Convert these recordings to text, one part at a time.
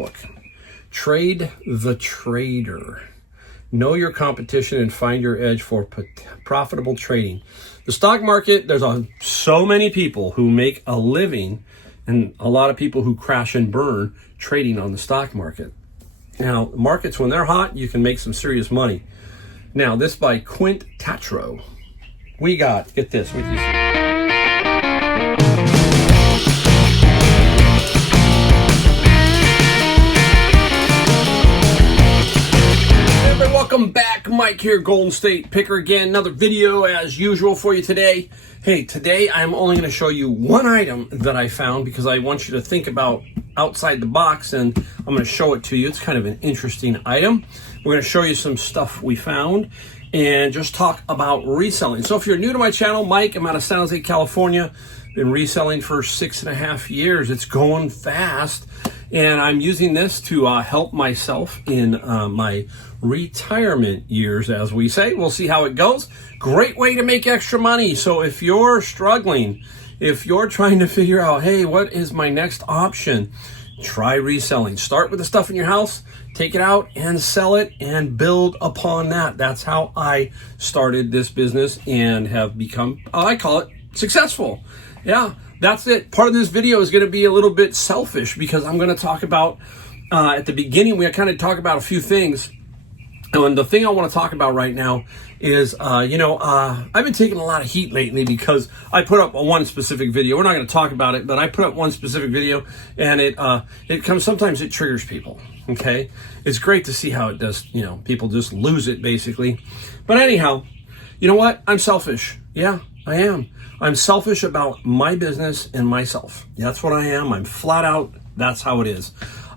book. Trade the Trader. Know your competition and find your edge for profitable trading. The stock market, there's so many people who make a living and a lot of people who crash and burn trading on the stock market. Now, markets, when they're hot, you can make some serious money. Now, this by Quint Tatro. We got, get this, what do you see? Welcome back, Mike here, Golden State Picker again. Another video as usual for you today. Hey, today I'm only going to show you one item that I found because I want you to think about outside the box, and I'm going to show it to you. It's kind of an interesting item. We're going to show you some stuff we found and just talk about reselling. So if you're new to my channel, Mike, I'm out of San Jose, California. Been reselling for 6.5 years. It's going fast. And I'm using this to help myself in my retirement years, as we say. We'll see how it goes. Great way to make extra money. So if you're struggling, if you're trying to figure out, hey, what is my next option? Try reselling. Start with the stuff in your house, take it out and sell it and build upon that. That's how I started this business and have become, I call it, successful. Yeah. That's it. Part of this video is going to be a little bit selfish because I'm going to talk about, at the beginning, we kind of talk about a few things. And the thing I want to talk about right now is, I've been taking a lot of heat lately because I put up one specific video. We're not going to talk about it, but I put up one specific video and it comes, sometimes it triggers people. Okay. It's great to see how it does, people just lose it basically. But anyhow, you know what? I'm selfish. Yeah, I am. I'm selfish about my business and myself. That's what I am. I'm flat out. That's how it is.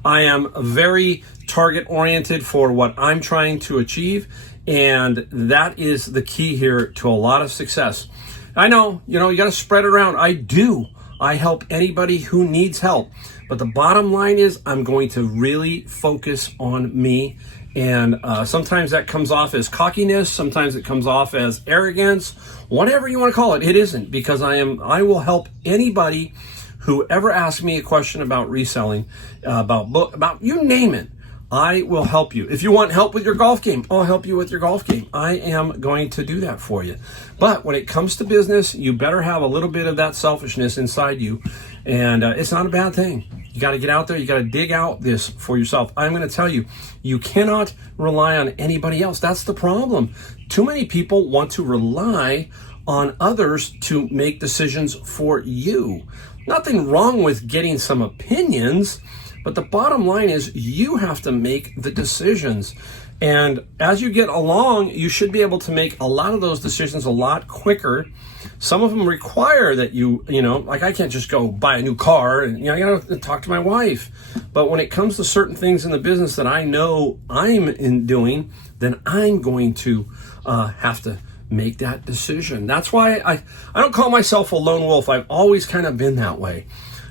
I am very target oriented for what I'm trying to achieve. And that is the key here to a lot of success. I know, you got to spread it around. I do. I help anybody who needs help. But the bottom line is I'm going to really focus on me. And sometimes that comes off as cockiness. Sometimes it comes off as arrogance. Whatever you want to call it, it isn't, because I will help anybody who ever asks me a question about reselling, about you name it. I will help you. If you want help with your golf game, I'll help you with your golf game. I am going to do that for you. But when it comes to business, you better have a little bit of that selfishness inside you. And it's not a bad thing. You got to get out there. You got to dig out this for yourself. I'm going to tell you, you cannot rely on anybody else. That's the problem. Too many people want to rely on others to make decisions for you. Nothing wrong with getting some opinions, but the bottom line is you have to make the decisions. And as you get along, you should be able to make a lot of those decisions a lot quicker. Some of them require that like I can't just go buy a new car and, I got to talk to my wife. But when it comes to certain things in the business that I know I'm doing, then I'm going to have to make that decision. That's why I don't call myself a lone wolf. I've always kind of been that way.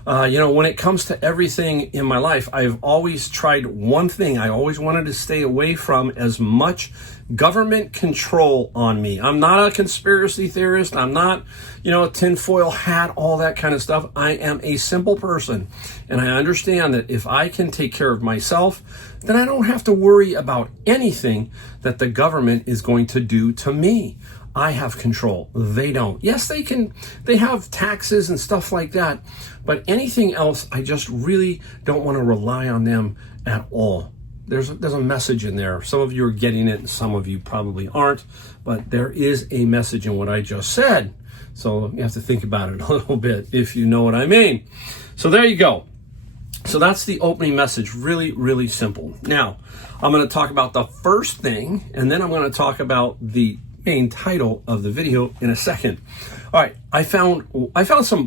When it comes to everything in my life, I've always tried one thing. I always wanted to stay away from as much government control on me. I'm not a conspiracy theorist. I'm not, a tinfoil hat, all that kind of stuff. I am a simple person. And I understand that if I can take care of myself, then I don't have to worry about anything that the government is going to do to me. I have control. They don't. Yes, they have taxes and stuff like that, but anything else, I just really don't want to rely on them at all. There's a message in there. Some of you are getting it and some of you probably aren't, but there is a message in what I just said. So you have to think about it a little bit if you know what I mean. So there you go. So that's the opening message. Really, really simple. Now, I'm going to talk about the first thing, and then I'm going to talk about the main title of the video in a second. All right, I found some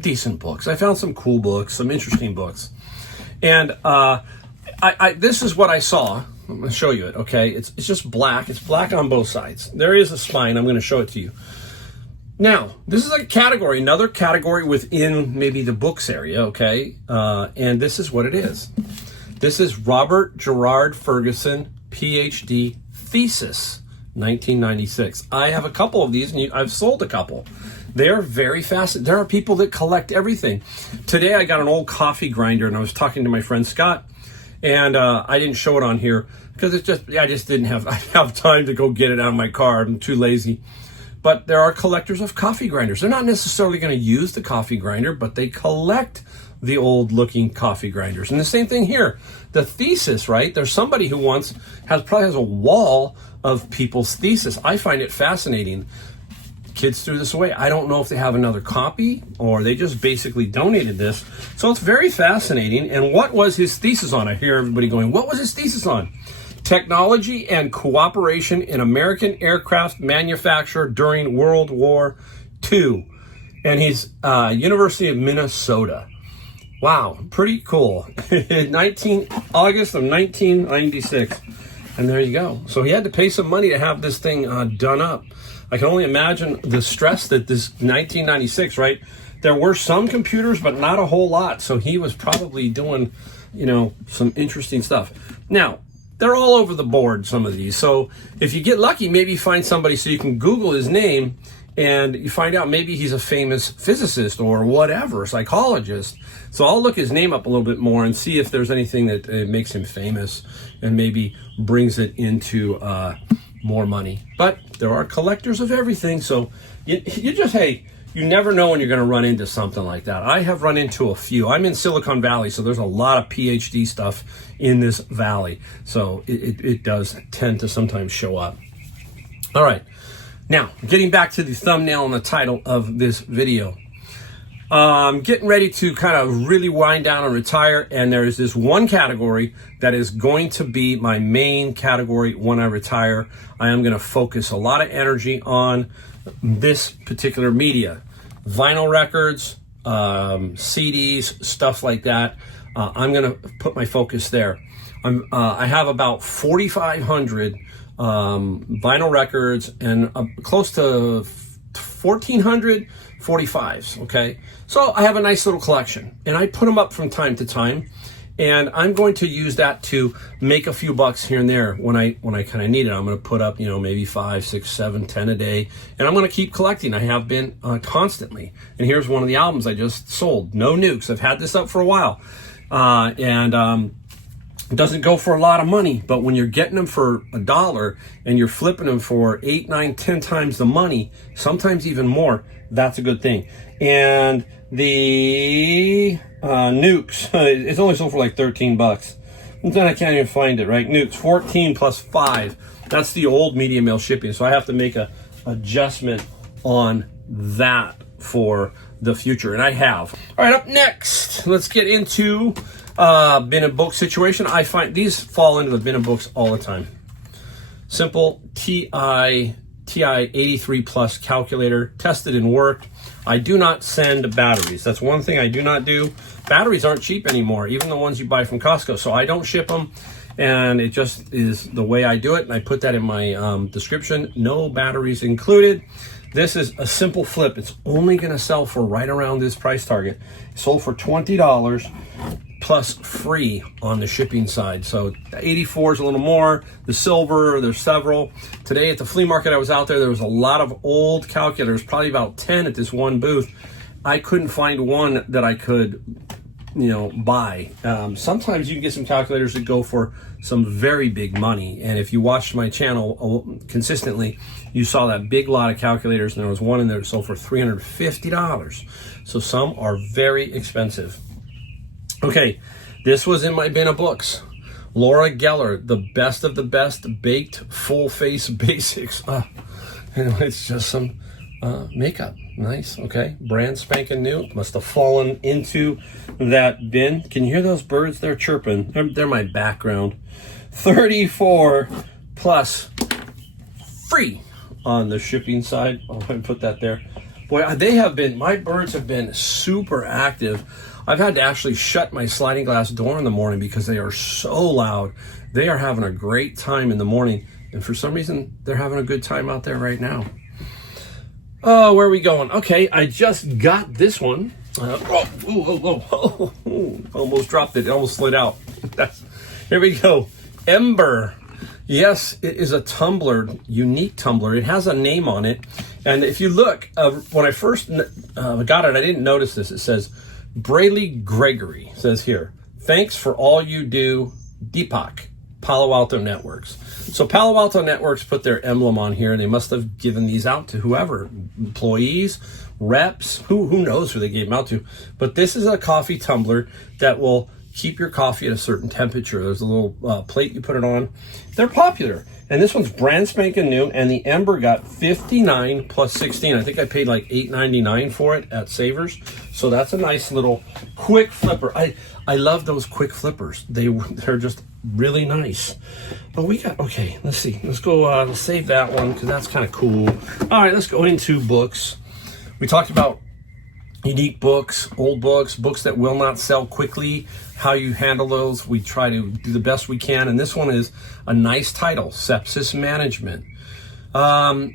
decent books. I found some cool books, some interesting books. And this is what I saw. I'm going to show you it, okay? It's just black. It's black on both sides. There is a spine. I'm going to show it to you. Now, this is a category, another category within maybe the books area, okay? And this is what it is. This is Robert Gerard Ferguson, PhD thesis. 1996. I have a couple of these, and I've sold a couple. They're very fascinating. There are people that collect everything. Today, I got an old coffee grinder, and I was talking to my friend Scott, And I didn't show it on here because I just didn't have time to go get it out of my car. I'm too lazy. But there are collectors of coffee grinders. They're not necessarily going to use the coffee grinder, but they collect the old looking coffee grinders. And the same thing here. The thesis, right? There's somebody who probably has a wall of people's thesis. I find it fascinating. Kids threw this away. I don't know if they have another copy or they just basically donated this. So it's very fascinating. And what was his thesis on? I hear everybody going, what was his thesis on? Technology and cooperation in American aircraft manufacture during World War II. And he's University of Minnesota. Wow, pretty cool. August of 1996. And there you go. So he had to pay some money to have this thing done up. I can only imagine the stress that this 1996, right? There were some computers, but not a whole lot. So he was probably doing, some interesting stuff. Now, they're all over the board, some of these. So if you get lucky, maybe you find somebody so you can Google his name and you find out maybe he's a famous physicist or whatever, psychologist. So I'll look his name up a little bit more and see if there's anything that makes him famous and maybe brings it into more money. But there are collectors of everything. So you never know when you're going to run into something like that. I have run into a few. I'm in Silicon Valley, so there's a lot of PhD stuff in this valley. So it does tend to sometimes show up. All right. Now, getting back to the thumbnail and the title of this video. I'm getting ready to kind of really wind down and retire, and there is this one category that is going to be my main category when I retire. I am going to focus a lot of energy on this particular media. Vinyl records, CDs, stuff like that. I'm going to put my focus there. I have about 4,500 vinyl records and close to 1,400 45s, okay? So I have a nice little collection, and I put them up from time to time, and I'm going to use that to make a few bucks here and there when I kind of need it. I'm going to put up, maybe 5, 6, 7, 10 a day, and I'm going to keep collecting. I have been constantly. And here's one of the albums I just sold, No Nukes. I've had this up for a while, and it doesn't go for a lot of money, but when you're getting them for $1 and you're flipping them for 8, 9, 10 times the money, sometimes even more, that's a good thing. And the Nukes, it's only sold for like 13 bucks. And then I can't even find it, right? Nukes, 14 plus 5. That's the old media mail shipping. So I have to make a adjustment on that for the future, and I have. All right, up next, let's get into bin and book situation. I find these fall into the bin and books all the time. Simple TI 83 plus calculator, tested and worked. I do not send batteries. That's one thing I do not do. Batteries aren't cheap anymore, even the ones you buy from Costco. So I don't ship them, and it just is the way I do it. And I put that in my description. No batteries included. This is a simple flip. It's only going to sell for right around this price target. It sold for $20 plus free on the shipping side. So 84 is a little more. The silver, there's several. Today at the flea market I was out there was a lot of old calculators, probably about 10 at this one booth. I couldn't find one that I could, buy. Sometimes you can get some calculators that go for some very big money. And if you watched my channel consistently, you saw that big lot of calculators, and there was one in there that sold for $350. So some are very expensive. Okay, this was in my bin of books. Laura Geller, the best of the best baked full face basics. It's just some makeup. Nice, okay. Brand spanking new. Must have fallen into that bin. Can you hear those birds? They're chirping. They're my background. 34 plus free on the shipping side. I'll put that there. Boy, my birds have been super active. I've had to actually shut my sliding glass door in the morning because they are so loud. They are having a great time in the morning. And for some reason, they're having a good time out there right now. Oh, where are we going? Okay, I just got this one. Almost dropped it. It almost slid out. Here we go. Ember. Yes, it is a tumbler, unique tumbler. It has a name on it. And if you look, when I first got it, I didn't notice this. It says, Brayley Gregory says here, thanks for all you do, Deepak, Palo Alto Networks. So Palo Alto Networks put their emblem on here, and they must have given these out to whoever, employees, reps, who knows who they gave them out to. But this is a coffee tumbler that will keep your coffee at a certain temperature. There's a little plate you put it on. They're popular. And this one's brand spanking new, and the Ember got 59 plus 16. I think I paid like $8.99 for it at Savers. So that's a nice little quick flipper. I love those quick flippers. They're just really nice. But we got, okay, let's see. Let's go, let's save that one because that's kind of cool. All right, let's go into books. We talked about unique books, old books, books that will not sell quickly, how you handle those. We try to do the best we can. And this one is a nice title, Sepsis Management.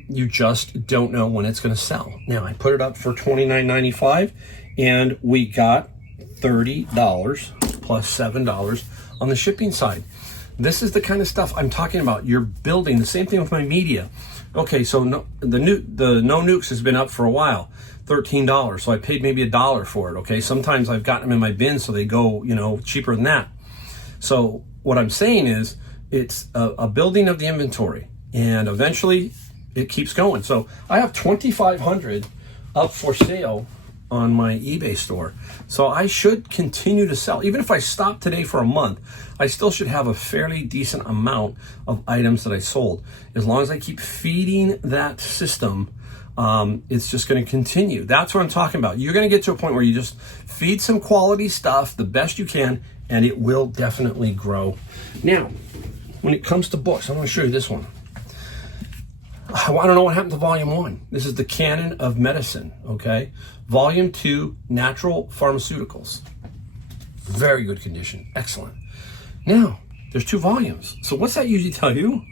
You just don't know when it's going to sell. Now, I put it up for $29.95, and we got $30 plus $7 on the shipping side. This is the kind of stuff I'm talking about. You're building the same thing with my media. Okay, so the No Nukes has been up for a while, $13. So I paid maybe $1 for it. Okay, sometimes I've gotten them in my bin, so they go, cheaper than that. So what I'm saying is, it's a building of the inventory, and eventually it keeps going. So I have 2,500 up for sale on my eBay store. So I should continue to sell. Even if I stop today for a month, I still should have a fairly decent amount of items that I sold. As long as I keep feeding that system, it's just going to continue. That's what I'm talking about. You're going to get to a point where you just feed some quality stuff the best you can, and it will definitely grow. Now, when it comes to books, I want to show you this one. I want to know what happened to Volume 1. This is the Canon of Medicine, okay? Volume 2, Natural Pharmaceuticals. Very good condition. Excellent. Now, there's 2 volumes. So what's that usually tell you?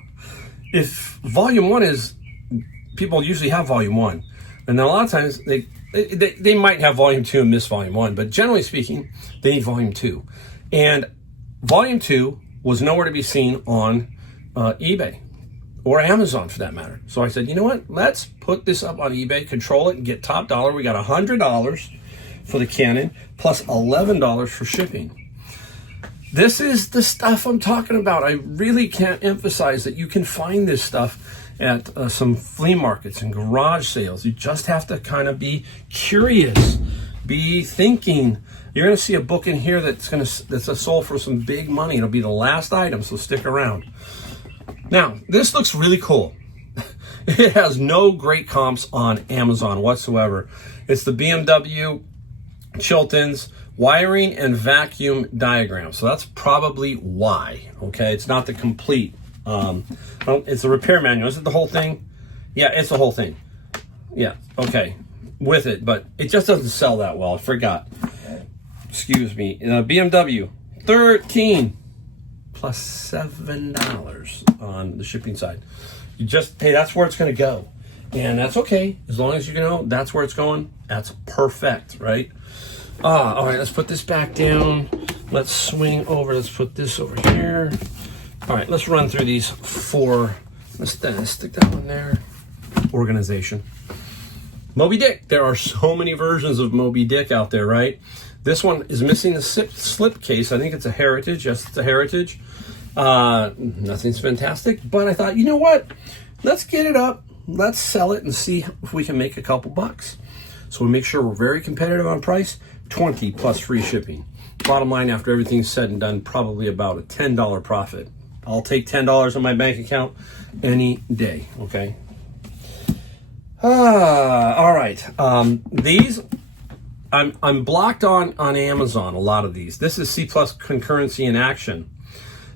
If Volume 1 is, people usually have Volume 1. And then a lot of times, they might have Volume 2 and miss Volume 1. But generally speaking, they need Volume 2. And Volume 2 was nowhere to be seen on eBay. Or Amazon for that matter. So I said, you know what? Let's put this up on eBay, control it, and get top dollar. We got $100 for the Canon, plus $11 for shipping. This is the stuff I'm talking about. I really can't emphasize that you can find this stuff at some flea markets and garage sales. You just have to kind of be curious, be thinking. You're going to see a book in here that's a sold for some big money. It'll be the last item, so stick around. Now, this looks really cool. It has no great comps on Amazon whatsoever. It's the BMW Chilton's wiring and vacuum diagram. So that's probably why, okay? It's not the complete, it's a repair manual. Is it the whole thing? Yeah, it's the whole thing. Yeah, okay, with it, but it just doesn't sell that well. I forgot. Excuse me. BMW, 13 plus $7 on the shipping side. Hey, that's where it's going to go. And that's okay. As long as you know that's where it's going, that's perfect, right? All right, let's put this back down. Let's swing over. Let's put this over here. All right, let's run through these 4. Let's stick that one there. Organization. Moby Dick. There are so many versions of Moby Dick out there, right? This one is missing the slip case. I think it's a Heritage. Yes, it's a Heritage. Nothing's fantastic, but I thought, you know what? Let's get it up. Let's sell it and see if we can make a couple bucks. So we make sure we're very competitive on price. 20 plus free shipping. Bottom line, after everything's said and done, probably about a $10 profit. I'll take $10 on my bank account any day. Okay. All right. These. I'm blocked on Amazon, a lot of these. This is C+ concurrency in action.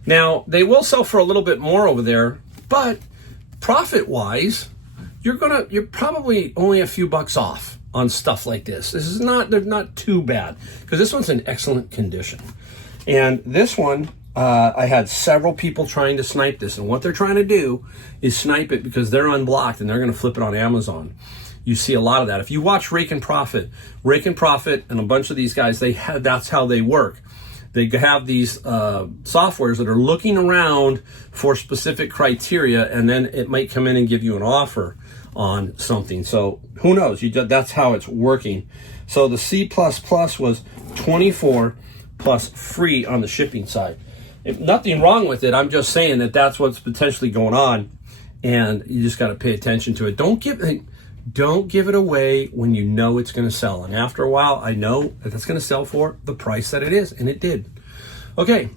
Now, they will sell for a little bit more over there, but profit-wise, you're probably only a few bucks off on stuff like this. They're not too bad, because this one's in excellent condition. And this one, I had several people trying to snipe this, and what they're trying to do is snipe it because they're unblocked and they're going to flip it on Amazon. You see a lot of that. If you watch Rake and Profit and a bunch of these guys, that's how they work. They have these softwares that are looking around for specific criteria, and then it might come in and give you an offer on something. So who knows? That's how it's working. So the C++ was 24 plus free on the shipping side. Nothing wrong with it. I'm just saying that that's what's potentially going on, and you just got to pay attention to it. Don't give it away when you know it's going to sell. And after a while, I know that it's going to sell for the price that it is, and it did. Okay.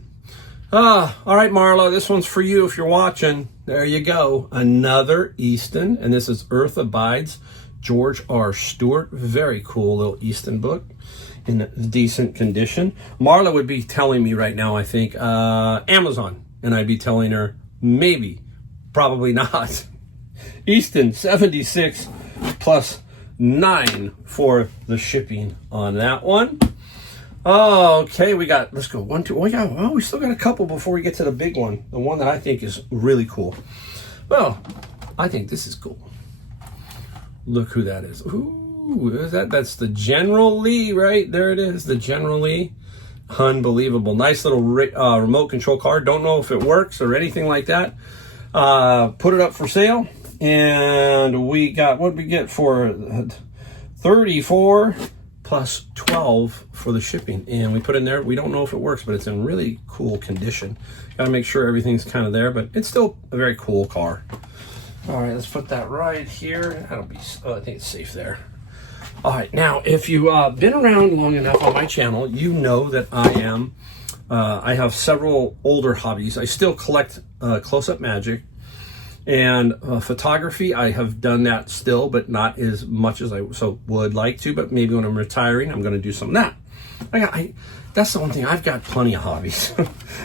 All right, Marla, this one's for you if you're watching. There you go. Another Easton, and this is Earth Abides, George R. Stewart. Very cool little Easton book in decent condition. Marla would be telling me right now, I think, Amazon, and I'd be telling her maybe, probably not. Easton 76 plus 9 for the shipping on that one. Okay, let's go 1, 2. We still got a couple before we get to the big one. The one that I think is really cool. Well, I think this is cool. Look who that is. Ooh, that's the General Lee, right? There it is, the General Lee. Unbelievable. Nice little remote control card. Don't know if it works or anything like that. Put it up for sale. And we got, what did we get for 34 plus 12 for the shipping, and we put in there, we don't know if it works, but it's in really cool condition. Got to make sure everything's kind of there, but it's still a very cool car. All right, let's put that right here. That'll be, I think it's safe there. All right, now if you've been around long enough on my channel, you know that I have several older hobbies. I still collect close-up magic and photography. I have done that still, but not as much as I would like to. But maybe when I'm retiring, I'm going to do some of that. That's the one thing. I've got plenty of hobbies.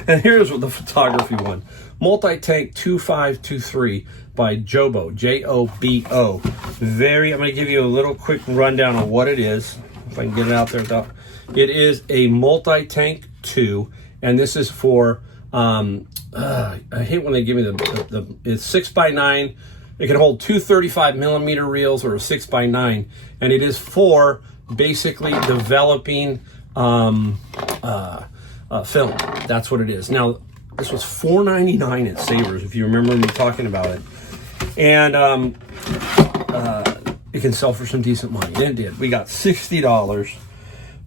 And here's the photography one. Multi-Tank 2523 by Jobo, J-O-B-O. I'm going to give you a little quick rundown of what it is, if I can get it out there. It is a Multi-Tank 2, and this is for I hate when they give me it's 6x9. It can hold two 35mm reels or a 6x9, and it is for basically developing film. That's what it is. Now, this was $4.99 at Savers, if you remember me talking about it, and it can sell for some decent money. And it did. We got $60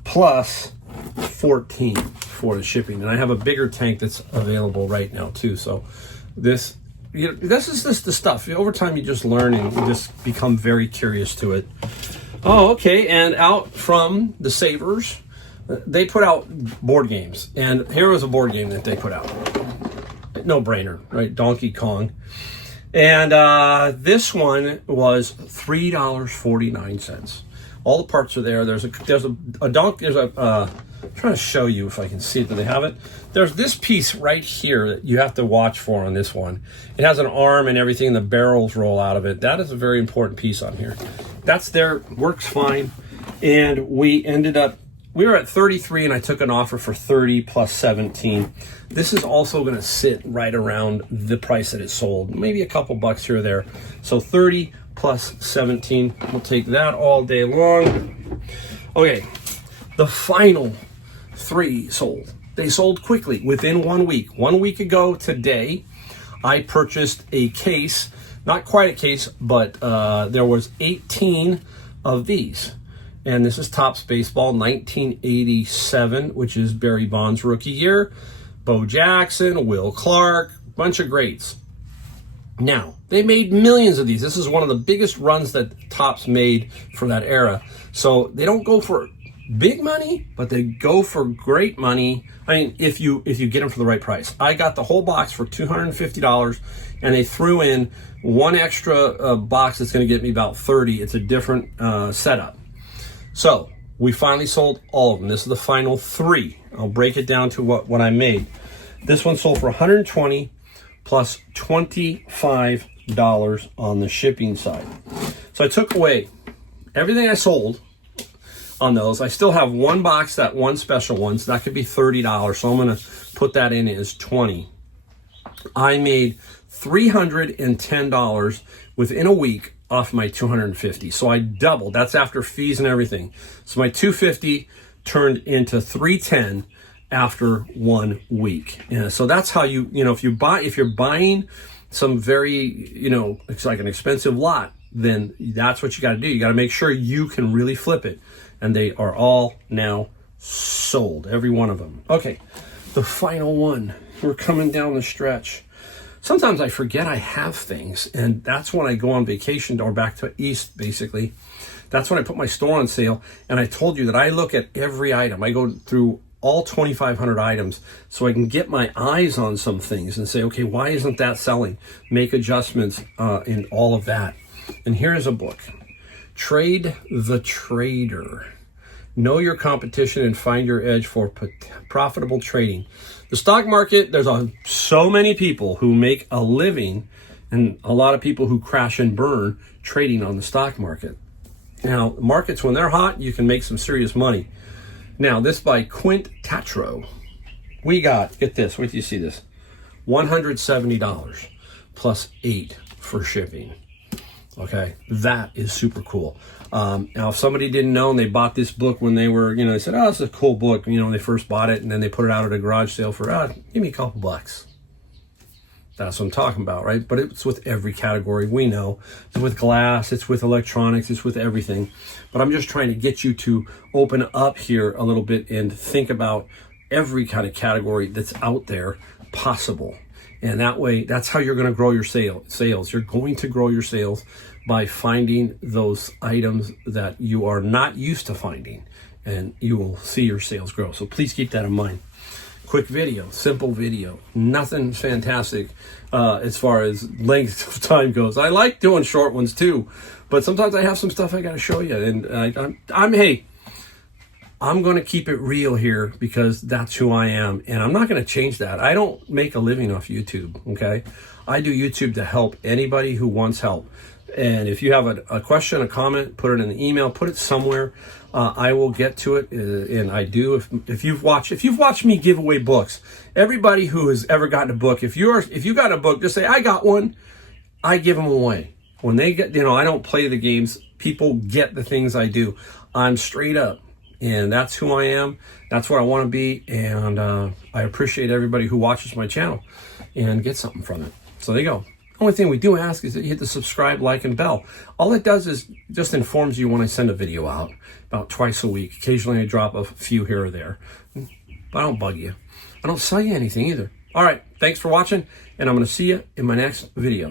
plus 14 for the shipping, and I have a bigger tank that's available right now too. So this is just the stuff. Over time, you just learn and you just become very curious to it. Oh, okay. And out from the Savers, they put out board games, and here was a board game that they put out. No brainer, right? Donkey Kong. And this one was $3.49. All the parts are there. There's I'm trying to show you if I can see it. Do they have it? There's this piece right here that you have to watch for on this one. It has an arm and everything. The barrels roll out of it. That is a very important piece on here. That's there. Works fine. And we were at 33, and I took an offer for 30 plus 17. This is also going to sit right around the price that it sold. Maybe a couple bucks here or there. So 30 plus 17. We'll take that all day long. Okay. The final 3 sold. They sold quickly within 1 week. 1 week ago today, I purchased a case, not quite a case, but there was 18 of these. And this is Topps Baseball 1987, which is Barry Bonds' rookie year. Bo Jackson, Will Clark, bunch of greats. Now, they made millions of these. This is one of the biggest runs that Topps made for that era. So they don't go for big money, but they go for great money. I mean, if you get them for the right price. I got the whole box for $250, and they threw in one extra box that's going to get me about 30. It's a different setup. So we finally sold all of them. This is the final 3. I'll break it down to what I made. This one sold for $120 plus $25 on the shipping side. So I took away everything I sold on those. I still have one box, that one special one, so that could be $30. So I'm going to put that in as 20. I made $310 within a week off my $250. So I doubled. That's after fees and everything. So my $250 turned into $310 after 1 week. And so that's how if you're buying some very, it's like an expensive lot, then that's what you got to do. You got to make sure you can really flip it. And they are all now sold, every one of them. Okay, the final one we're coming down the stretch. Sometimes I forget I have things, and that's when I go on vacation or back to East, basically. That's when I put my store on sale, and I told you that I look at every item. I go through all 2,500 items so I can get my eyes on some things and say, okay, why isn't that selling? Make adjustments in all of that. And here's a book, Trade the Trader. Know your competition and find your edge for profitable trading. The stock market, there's so many people who make a living and a lot of people who crash and burn trading on the stock market. Now, markets, when they're hot, you can make some serious money. Now, this by Quint Tatro. We got, get this, wait till you see this, $170 plus $8 for shipping. Okay, that is super cool. Now, if somebody didn't know and they bought this book when they were, they said, oh, this is a cool book, when they first bought it, and then they put it out at a garage sale for, give me a couple bucks. That's what I'm talking about, right? But it's with every category. We know it's with glass, it's with electronics, it's with everything. But I'm just trying to get you to open up here a little bit and think about every kind of category that's out there possible. And that way, that's how you're going to grow your sales. You're going to grow your sales by finding those items that you are not used to finding, and you will see your sales grow. So please keep that in mind. Quick video, simple video, nothing fantastic as far as length of time goes. I like doing short ones too, but sometimes I have some stuff I got to show you, and I'm going to keep it real here because that's who I am, and I'm not going to change that. I don't make a living off YouTube, okay? I do YouTube to help anybody who wants help. And if you have a question, a comment, put it in the email, put it somewhere. I will get to it, and I do. If you've watched me give away books, everybody who has ever gotten a book, if you got a book, just say I got one. I give them away. When they get, I don't play the games. People get the things I do. I'm straight up, and that's who I am. That's what I want to be, and I appreciate everybody who watches my channel and gets something from it. So there you go. Only thing we do ask is that you hit the subscribe, like, and bell. All it does is just informs you when I send a video out about twice a week. Occasionally I drop a few here or there, but I don't bug you. I don't sell you anything either. All right, thanks for watching, and I'm going to see you in my next video.